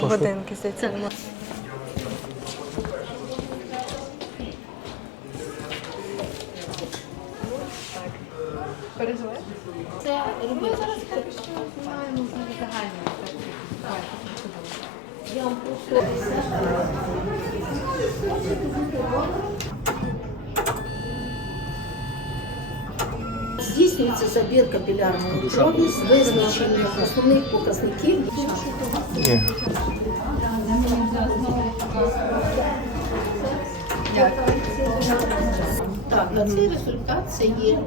Годинки здається. Це робити. Я вам просто Здійснюється забір капілярної крові з визначенням основних показників. Ні. Так, а цей результат це є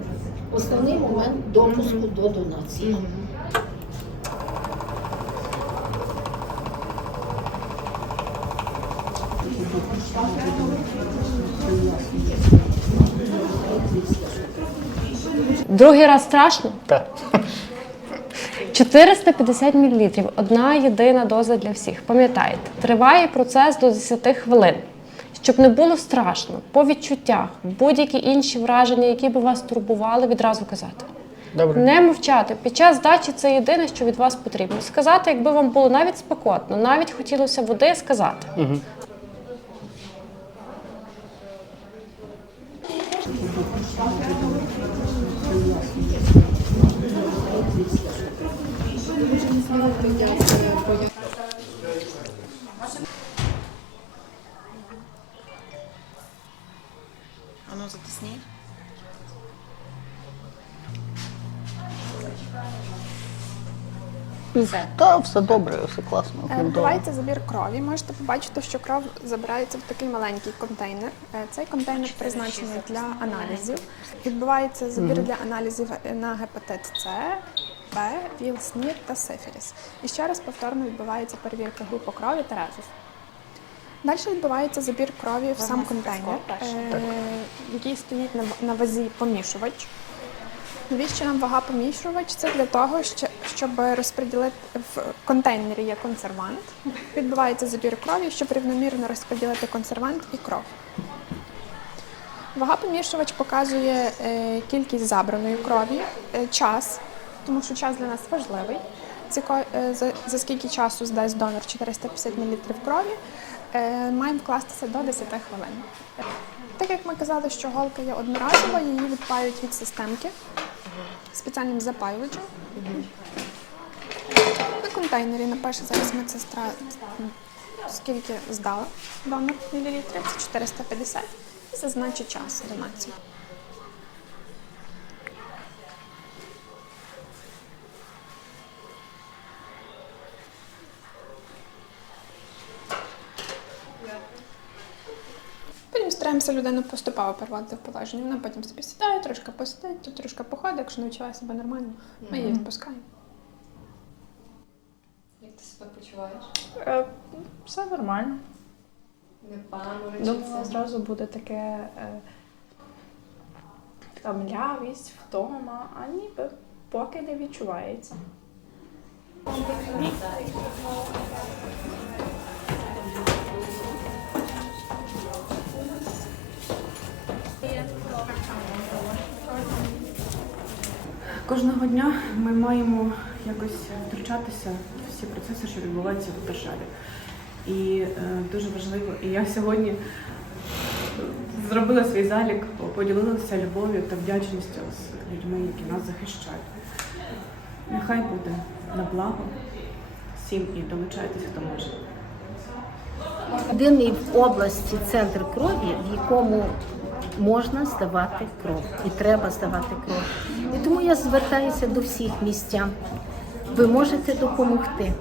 основний момент допуску до донації. Другий раз страшно? Так. 450 мл. Одна єдина доза для всіх. Пам'ятайте, триває процес до 10 хвилин. Щоб не було страшно, по відчуттях, будь-які інші враження, які би вас турбували, відразу казати. Добре. Не мовчати. Під час здачі це єдине, що від вас потрібно. Сказати, якби вам було навіть спекотно, навіть хотілося води, сказати. Ану, Та все добре, все класно. Е. Відбувається забір крові. Можете побачити, що кров забирається в такий маленький контейнер. Е, Цей контейнер призначений для аналізів. Відбувається забір для аналізів е, на гепатит С, Б, ВІЛ, СНІД та сифіліс. І ще раз повторно відбувається перевірка групи крові та резус. Далі відбувається забір крові в сам контейнер, е, в який стоїть на на вазі помішувач. Навіщо нам вага помішувач? Це для того, що- щоб розподілити в контейнері є консервант. Відбувається забір крові, щоб рівномірно розподілити консервант і кров. Вага помішувач показує е, кількість забраної крові, е, час, тому що час для нас важливий. Е, за, скільки часу здасть донор 450 мл крові, е, має вкластися до 10 хвилин. Так як ми казали, що голка є одноразова, її відпаюють від системки спеціальним запаювачем. На контейнері напише зараз медсестра, скільки здала донор мілілітрів, це 450, і зазначить час донації. Потім стараємося людину поступово переводити в положення. Вона потім собі сідає, трошки посидить, тут трошки походить, якщо не відчуває себе нормально, ми її відпускаємо. Як ти себе почуваєш? Е, Все нормально. Не паморочишся? Думала, зразу буде таке е, така млявість, втома, а ніби поки не відчувається. Кожного дня ми маємо якось втручатися в всі процеси, що відбуваються в державі. І е, дуже важливо, і я сьогодні зробила свій залік, поділилася любов'ю та вдячністю з людьми, які нас захищають. Нехай буде на благо всім і долучайтеся, хто може. Єдиний в області центр крові, в якому можна здавати кров і треба здавати кров. І тому я звертаюся до всіх містян. Ви можете допомогти.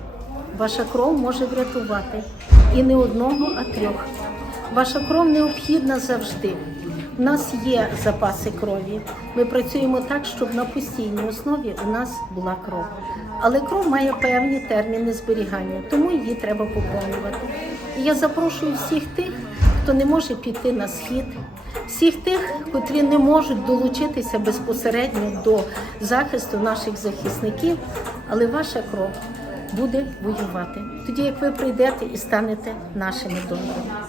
Ваша кров може врятувати і не одного, а трьох. Ваша кров необхідна завжди. У нас є запаси крові. Ми працюємо так, щоб на постійній основі у нас була кров. Але кров має певні терміни зберігання, тому її треба поповнювати. І я запрошую всіх тих, хто не може піти на схід, всіх тих, котрі не можуть долучитися безпосередньо до захисту наших захисників, але ваша кров буде воювати. Тоді як ви прийдете і станете нашими донорами.